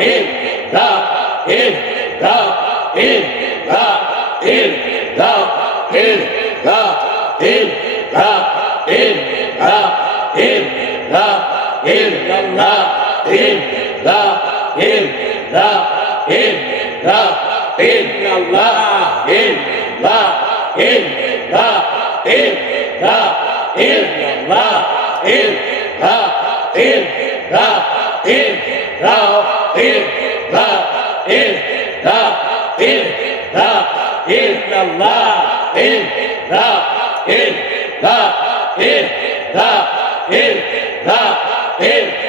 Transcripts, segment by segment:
in the in the in the in the in the in the in the in the in the in the in the in the in Allah in the in the in the in Allah in the in the in the in the in the in the in Allah in the in the in the in the in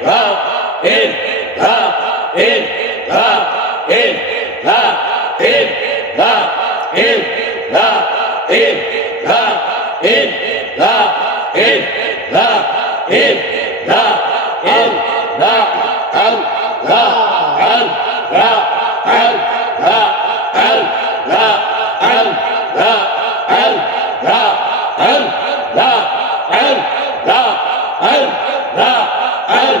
in the in the in the in the in the in the in the in the in the in the in the al la al la al la al la al la al la al la al la al la al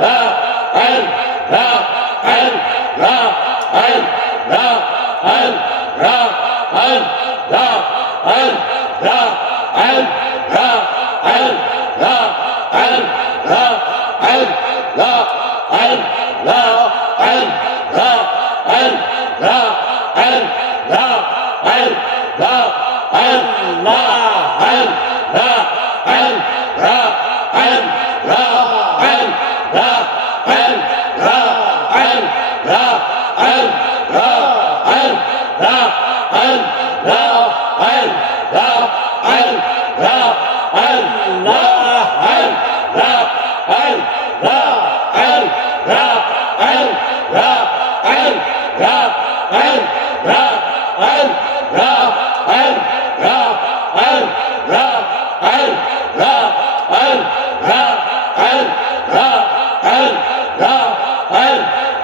لا علم لا علم لا علم Ra!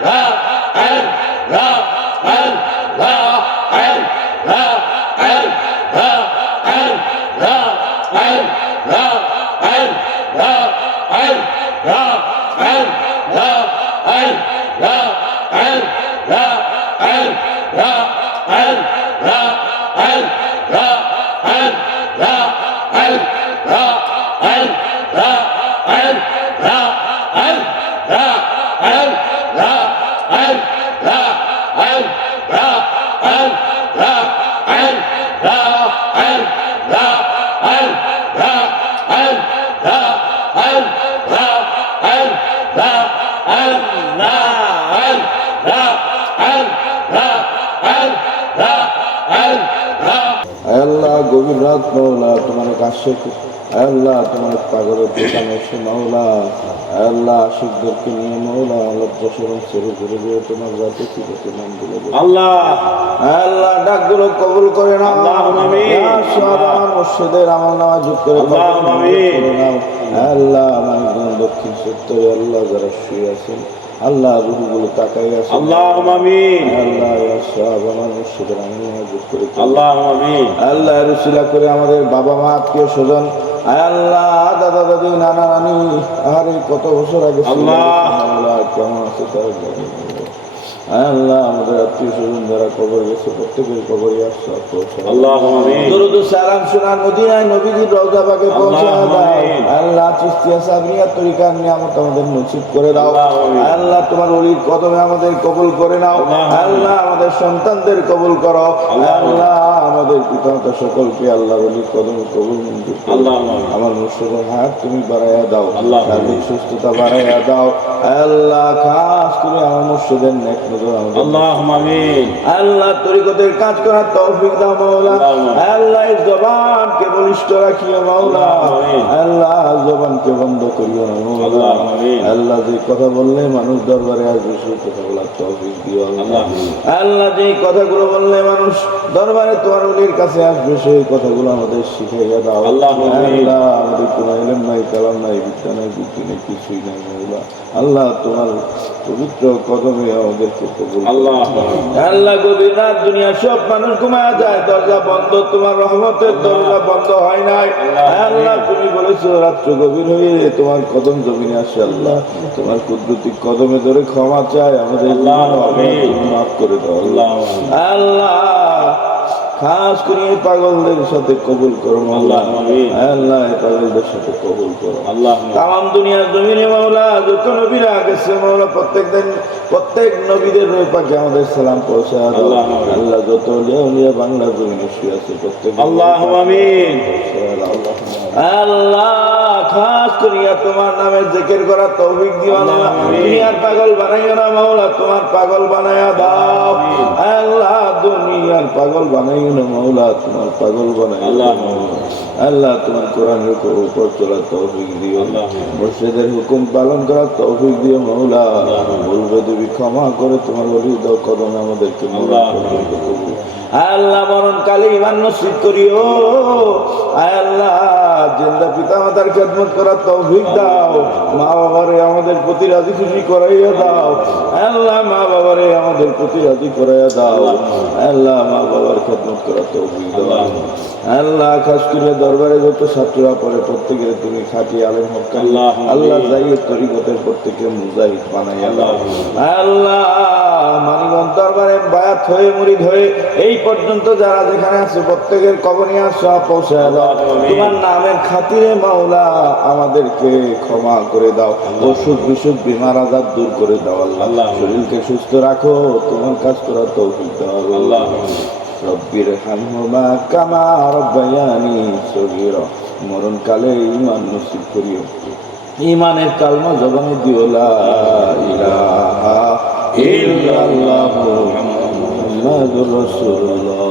Ra, al, ra, al, ra, গভীর রাত মাওলা তোমার কাছে আল্লাহ তোমার পাগলের দোকানে এসে মাওলা। আল্লাহ আশিকদেরকে নিয়ে মাওলা লজ্জা সরম ছেড়ে ঘুরে দিয়ে তোমার রাতে কি করতে নাম দিলে আল্লাহ। আল্লাহ ডাকগুলো কবুল করে না। ইয়া আমার মুর্শিদের নামা যোগ করে আল্লাহ আমার দক্ষিণ সত্তরে আল্লাহ যারা শুয়ে আছেন আল্লাহ রুহগুলো তাকাই আছে আল্লাহ আমিন। আল্লাহ সব আমার মুর্শিদের আমি করে আল্লাহ আমিন। আল্লাহ রসুলা করে আমাদের বাবা মা আত্মীয় স্বজন আল্লাহ দাদা দাদা নানা নানি আরে কত বছর আগে আল্লাহ। আল্লাহ কেমন আছে তার। আল্লাহ আমাদের আত্মীয় স্বজন যারা কবর গেছে প্রত্যেকের কবরই আসছে আল্লাহ দরুদ সালাম শোনার মদিনায় নবীজির রওজা পাকে পৌঁছে দাও। আল্লাহ চিস্তিয়া সাবরিয়া তরিকার নিয়ামত আমাদের নসিব করে দাও। আল্লাহ তোমার অলির কদমে আমাদের কবুল করে নাও। আল্লাহ আমাদের সন্তানদের কবুল করো। আল্লাহ আমাদের পিতামাতা সকলকে আল্লাহ অলির কদমে কবুল মঞ্জুর। আল্লাহুম্মা আমার মুর্শিদের হাত তুমি বাড়াইয়া দাও। শারীরিক সুস্থতা বাড়াইয়া দাও। আল্লাহ খাস তুমি আমার মুর্শিদের নেক আল্লাহ আমিন। তরিকতের কাজ করার তৌফিক দাও মাওলা। আল্লাহ জবানকে বলিষ্ঠ রাখিও মাওলা। আল্লাহ জবানকে বন্ধ করিও মাওলা। আল্লাহ যে কথা বললে মানুষ দরবারে আসবে সেই কথা বলার তৌফিক দিও আল্লাহ। আল্লাহ যে কথাগুলো বললে মানুষ দরবারে তোমার ওলির কাছে আসবে সেই কথাগুলো আমাদের শিখাইয়া দাও। আল্লাহ আমাদের কোনো ইলম নাই কালাম নাই বিদ্যা নাই বুদ্ধি নেই কিছুই নাই মাওলা। আল্লাহ তোমার পবিত্র কদমে আমাদের আল্লাহ। আল্লাহ গভীর রাত দুনিয়া সব মানুষ ঘুমায় যায় দরজা বন্ধ তোমার রহমতের দরজা বন্ধ হয় নাই। আল্লাহ তুমি বলেছ রাত্র গভীর হয়ে তোমার কদম জমিনে আসে আল্লাহ। তোমার কুদরতি কদমে ধরে ক্ষমা চায় আমাদের মাফ করে দাও আল্লাহ। আল্লাহ খাস করে এই পাগলদের সাথে কবুল করো আল্লাহ। আল্লাহ পাগলদের সাথে কবুল করো। আল্লাহ। তাম দুনিয়ার জমিনে মাওলা যত নবীরা গেছে মাওলা প্রত্যেক দিন প্রত্যেক নবীদের রয়ে পাকে আমাদের সালাম পৌঁছে আল্লাহ। যত লিয়া উলিয়া বাংলার আছে প্রত্যেক আল্লাহ আমিন। আল্লাহ খাস করিয়া তোমার নামে জেকের করা তৌফিক দিও আল্লাহ আল্লাহ, দুনিয়ার পাগল বানাইও না মাওলা তোমার পাগল বানাইয়া দাও। আল্লাহ দুনিয়ার পাগল বানাইও না মাওলা তোমার পাগল বানাইও না। আল্লাহ তোমার কোরআনের উপর তৌফিক দিও। মুর্শিদের হুকুম পালন করার তৌফিক দিও মাওলা। বলবে দেবী ক্ষমা করে তোমার বলি দাও কদম আমাদেরকে মরণ আল্লাহ। আল্লাহ মরণ কালে ইমান নসিব করিও। আল্লাহ জিন্দা পিতা মাতার খেদমত করার তৌফিক দাও। মা বাবারে আমাদের প্রতি রাজি খুশি করাইয়া দাও। আল্লাহ মা বাবারে আমাদের প্রতি রাজি করাইয়া দাও। আল্লাহ মা বাবার খেদমত করার তৌফিক দাও। আল্লাহ খাস করে দরবারে যত ছাত্ররা পড়ে প্রত্যেকের তুমি খাটি আলেম আল্লাহ। আল্লাহ যাইয়ে তরিকতের প্রত্যেকে মুজাহিদ বানাইয়া দাও। আল্লাহ। আল্লাহ মানিগঞ্জ দরবারে বায়াত হয়ে মুরিদ হয়ে এই পর্যন্ত যারা যেখানে আছে প্রত্যেকের কবনিয়া সব পৌঁছায় দাও। তোমার নামের খাতিরে মাওলা আমাদেরকে ক্ষমা করে দাও। অসুখ বিসুখ বিমার আজাদ দূর করে দাও আল্লাহ। শরীরকে সুস্থ রাখো তোমার কাজ তৌফিক দাও। আল্লাহ। রব্বির হামহুমা কামা রব্বায়ানি সগীরা। মরণকালে ঈমান নসিব করিও। ঈমানের কালমা জবানে দিও লা ইলাহা ইল্লাল্লাহু। মুহাম্মাদুর রাসূলুল্লাহ।